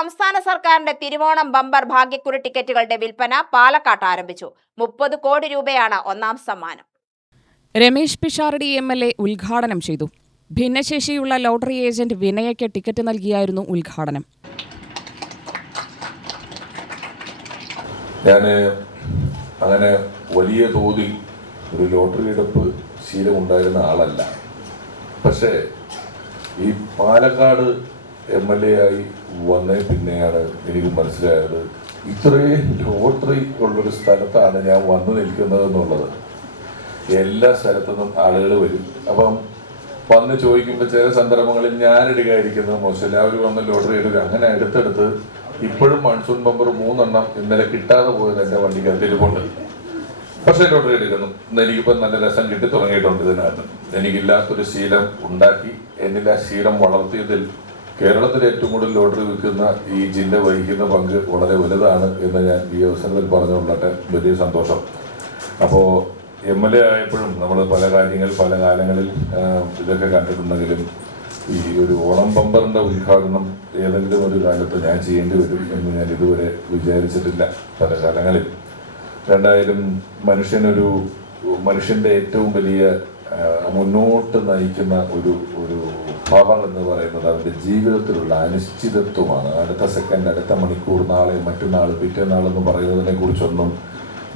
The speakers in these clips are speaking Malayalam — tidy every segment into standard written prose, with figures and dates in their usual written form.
സംസ്ഥാന സർക്കാരിന്റെ തിരുവോണം ബമ്പർ ഭാഗ്യക്കുറി ടിക്കറ്റുകളുടെ വിൽപ്പന പാലക്കാട്ട് ആരംഭിച്ചു. 30 കോടി രൂപയാണ് ഒന്നാം സമ്മാനം. രമേശ് പിഷാരടി MLA ഉദ്ഘാടനം ചെയ്തു. ഭിന്നശേഷിയുള്ള ലോട്ടറി ഏജന്റ് വിനയയ്ക്ക് ടിക്കറ്റ് നൽകിയായിരുന്നു ഉദ്ഘാടനം. ഞാൻ അങ്ങനെ വലിയ തോതിൽ ഒരു ലോട്ടറി എടുപ്പ് ശീലമുണ്ടായിരുന്ന ആളല്ല. പക്ഷേ ഈ പാലക്കാട് MLA ആയി വന്നേ പിന്നെയാണ് എനിക്ക് മനസ്സിലായത് ഇത്രയും ലോട്ടറി ഉള്ളൊരു സ്ഥലത്താണ് ഞാൻ വന്നു നിൽക്കുന്നത് എന്നുള്ളത്. എല്ലാ സ്ഥലത്തുനിന്നും ആളുകൾ വരും. അപ്പം വന്ന് ചോദിക്കുമ്പോൾ ചില സന്ദർഭങ്ങളിൽ ഞാനെടുക്കാതിരിക്കുന്നത് മോശമില്ല, അവർ വന്ന് ലോട്ടറി എടുക്കുക. അങ്ങനെ അടുത്തടുത്ത് ഇപ്പോഴും മൺസൂൺ ബമ്പർ 3 എണ്ണം ഇന്നലെ കിട്ടാതെ പോയത് എൻ്റെ വണ്ടിക്ക് അതിലുണ്ട്. പക്ഷേ ലോട്ടറി എടുക്കുന്നു. എനിക്കിപ്പോൾ നല്ല രസം കിട്ടി തുടങ്ങിയിട്ടുണ്ട്. ഇതിനകത്ത് എനിക്കില്ലാത്തൊരു ശീലം ഉണ്ടാക്കി എന്നിൽ ആ ശീലം വളർത്തിയതിൽ കേരളത്തിൽ ഏറ്റവും കൂടുതൽ ലോട്ടറി വിൽക്കുന്ന ഈ ജില്ല വഹിക്കുന്ന പങ്ക് വളരെ വലുതാണ് എന്ന് ഞാൻ ഈ അവസരത്തിൽ പറഞ്ഞുകൊള്ളട്ടെ. വലിയ സന്തോഷം. അപ്പോൾ MLA ആയപ്പോഴും നമ്മൾ പല കാര്യങ്ങൾ പല കാലങ്ങളിൽ ഇതൊക്കെ കണ്ടിട്ടുണ്ടെങ്കിലും ഈ ഒരു ഓണം ബമ്പറിൻ്റെ ഉദ്ഘാടനം ഏതെങ്കിലും ഒരു കാലത്ത് ഞാൻ ചെയ്യേണ്ടി വരും എന്ന് ഞാൻ ഇതുവരെ വിചാരിച്ചിട്ടില്ല പല കാലങ്ങളിൽ. എന്തായാലും മനുഷ്യൻ്റെ ഏറ്റവും വലിയ മുന്നോട്ട് നയിക്കുന്ന ഒരു പവർ എന്ന് പറയുന്നത് അവൻ്റെ ജീവിതത്തിലുള്ള അനിശ്ചിതത്വമാണ്. അടുത്ത സെക്കൻഡ്, അടുത്ത മണിക്കൂർ, നാളെ, മറ്റന്നാൾ, പിറ്റേന്നാളെന്ന് പറയുന്നതിനെ കുറിച്ചൊന്നും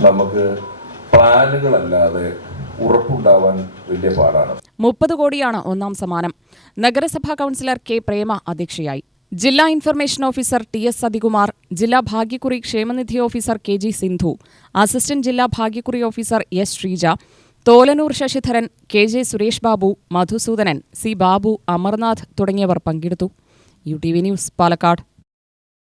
നമുക്ക് പ്ലാനുകളല്ലാതെ ഉറപ്പുണ്ടാവാൻ വലിയ പാടാണ്. 30 കോടിയാണ് ഒന്നാം സമ്മാനം. നഗരസഭാ കൗൺസിലർ K. പ്രേമ അധ്യക്ഷയായി. ജില്ലാ ഇൻഫർമേഷൻ ഓഫീസർ TS സതികുമാർ, ജില്ലാ ഭാഗ്യക്കുറി ക്ഷേമനിധി ഓഫീസർ KG സിന്ധു, അസിസ്റ്റന്റ് ജില്ലാ ഭാഗ്യക്കുറി officer S. Sreeja, Tholanur Sasidharan, KJ Suresh Babu, Madhusoodanan, C. Babu, Amarnath തുടങ്ങിയവർ പങ്കെടുത്തു. UTV news, Palakkad.